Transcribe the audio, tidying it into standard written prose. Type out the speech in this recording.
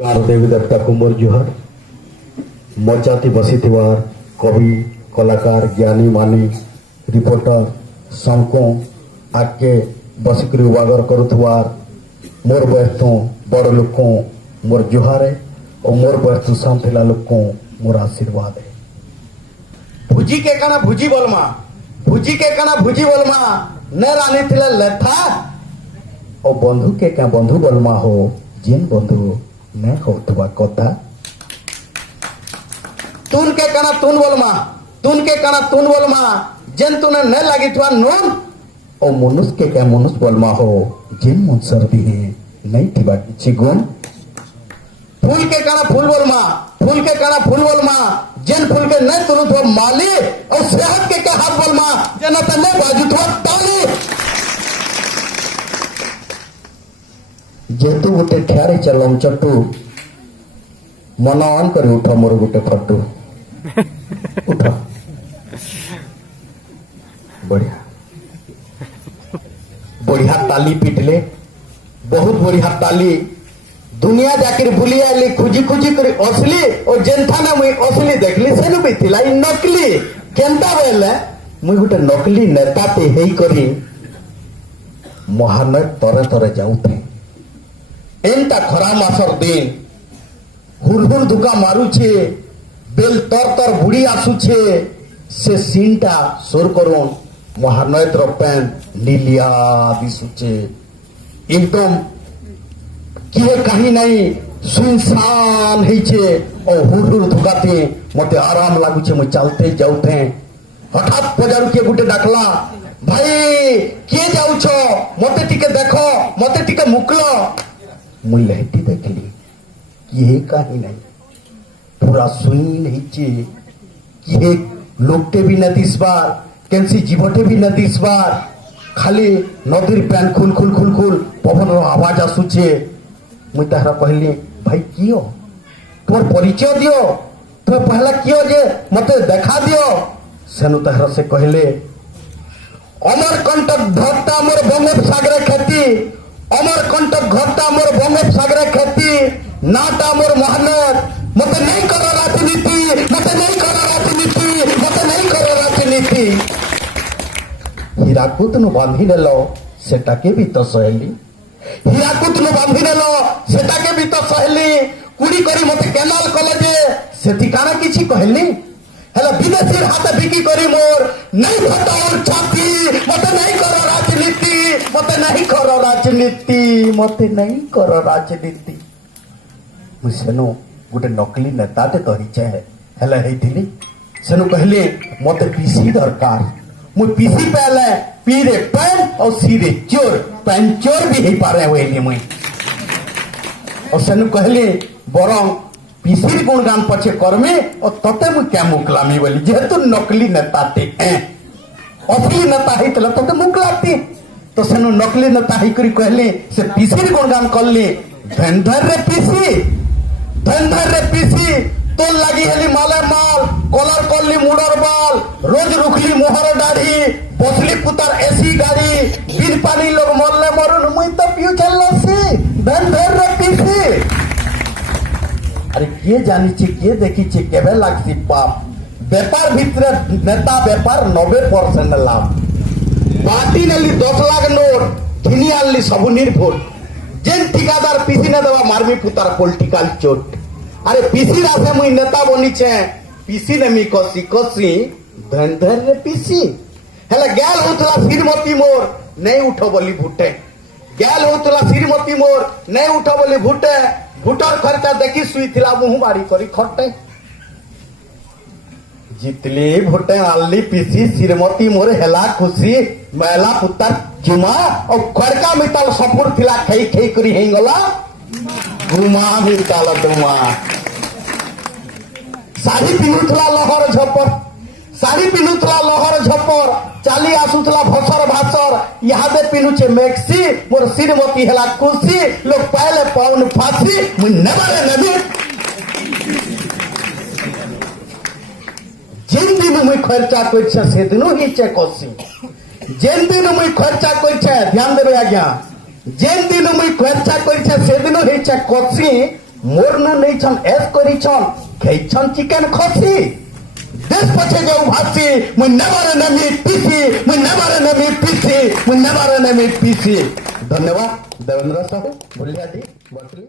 Car देवी देवता को मोर जुहर मचाती बसी कवि कलाकार ज्ञानी मानी रिपोर्टर संको आके बसिक उजागर करुवार मोर बयस बड़ लोक मोर जुहार और मोर बयस सामथिला लोक मोर आशीर्वाद है। भुजी के काना भुजी बोलमा भुजी के काना भुजी बोलमा न रानी थिले लेथा और बंधु के क्या बंधु बोलमा हो जिन बंधु न होतवा कथा तुन के काना तुन बोलमा तुन के काना तुन बोलमा जिन तुने न लगी थवा नून और मनुष्य के क्या मनुष्य बोलमा हो जिन मुनसर भी है नहीं थिबा किछि गुण फूल के काना फूल बोलमा फूल के काना फूल बोलमा जिन फूल के न तुनु थवा माली और सेहत के क्या हाथ बोलमा जना तने बाजू थवा ताली जेतु गोटे ठियारे चलम चट्टू मन ऑन कर उठ मोर गोटे फटू उठ बढ़िया बढ़िया ताली पिटले बहुत बढ़िया ताली दुनिया जाकर बुली आली खुजी खुजी कर असली और जेनथा ना मुई असली देखली से भी थिला इ नकली केनता बेले मुई गोटे नकली नेता ते हेई करी महानय तरे तरे जाउथे एनता खरा मासर दिन हुरहुर धुका मारुछे बेल तर तर बुड़ी आसुछे से सीनटा सोर करून महानयतर पैंट नीलिया दिसुछे एकदम किए कहीं नहीं सुनसान हेछे और हुरहुर धुकाते मते आराम लागुछे मैं चलते जाउथे हठात पजारू के गुटे डाकला भाई किए जाउछ मते टिके देखो मते टिके मुकलो मुई लहटी देखली ये कहीं नहीं पूरा सुनी नहीं चे ये लोकटे भी न दिसबार कैंसी जीवटे भी न दिसबार खाली नदीर पैन खुल खुल खुल खुल पवन आवाज आसुचे मुई ताहरा कहली भाई कियो तुम्हार परिचय दियो तुम्हें पहला कियो जे मते देखा दियो सेनु ताहरा से कहले अमर कंटक धरता मोर बंगोप सागरे खेती अमर कंटक घरता मोर बंगोप सागरे खेती नाटा मोर महानत मते नहीं करो राजनीति मते नहीं करो राजनीति मते नहीं करो राजनीति हीराकुद नु बांधी नेलो सेटा के भी तो सहेली हीराकुद नु बांधी नेलो सेटा के भी तो सहेली कुड़ी करी मते केनाल कॉलेज से ठिकाना किछि कहली हेला विदेशी हाथ बिकी करी मोर नहीं फटाओ छाती मते नहीं करो राजनीति मते नहीं करो राजनीति मते नहीं करो राजनीति मुसेनु गोटे नकली नेता ते कहिचे हेले हेथिली सेनु कहले मते पीसी दरकार मु पीसी पहले पीरे पैन और सीरे चोर पैन चोर भी हे पारे होइली मुई और सेनु कहले बरं पीसी गुणगान पछे करमे और तते मु क्या मुकलामी बोली जेतु नकली नेता ते असली नेता हेतले तते मुकलाती तो सेनु नकली नेता ही करी कहले से पीसी गुणगान करले धंधर रे पीसी तो लगी हेली माले माल कलर करली मुडर बाल रोज रुखली मोहर दाढ़ी बसली पुतार एसी गाड़ी बिन पानी लोग मरले मरुन मुई तो पियो चलसी धंधर रे पीसी अरे के जानी छे के देखी छे केबे लागसी पाप व्यापार भितरे नेता व्यापार 90% लाभ पार्टी नेली 10 लाख नोट घिनी आनली सब निर्भोट जेन ठिकादार पीसी ने दवा मारमी पुतार पॉलिटिकल चोट अरे पीसी रासे मुई नेता बनी छे पीसी ने मी कसी कसी धंधर रे पीसी हेले गेल होतला श्रीमती मोर नहीं उठो बोली भुटे गेल होतला श्रीमती मोर नहीं उठो बोली भुटे भुटर खर्चा देखी सुई थिला मुंह मारी करी खटे जितली भुटे आली पीसी श्रीमती मोर हेला खुशी मैला पुतार जुमा और खड़का मिटाल सपुर थिला खई खई करी हेंगला गुमा मिटाल दुमा साड़ी पिनुथला लहर झपर साड़ी पिनुथला लहर झपर चाली आसुथला भसर भासर यादे पिनुचे मैक्सी मोर श्रीमती हेला खुशी लोग पहले पाउन फांसी मुई नेबरे नेबे जिन दिन मुई खर्चा करछे से दिनो ही चेक करसी जेन दिन मुई खर्चा करछे ध्यान देबे आज्ञा जेन दिन मुई खर्चा करछे से दिनो ही चेक करसी मोर न नहीं छन एस करी छन खेछन चिकन खसी देश पछे जाऊ भासी मु नेवर नेमी पीसी मु नेवर नेमी पीसी मु नेवर नेमी पीसी। धन्यवाद देवेंद्र साहू बुढ़ियाटी बटली।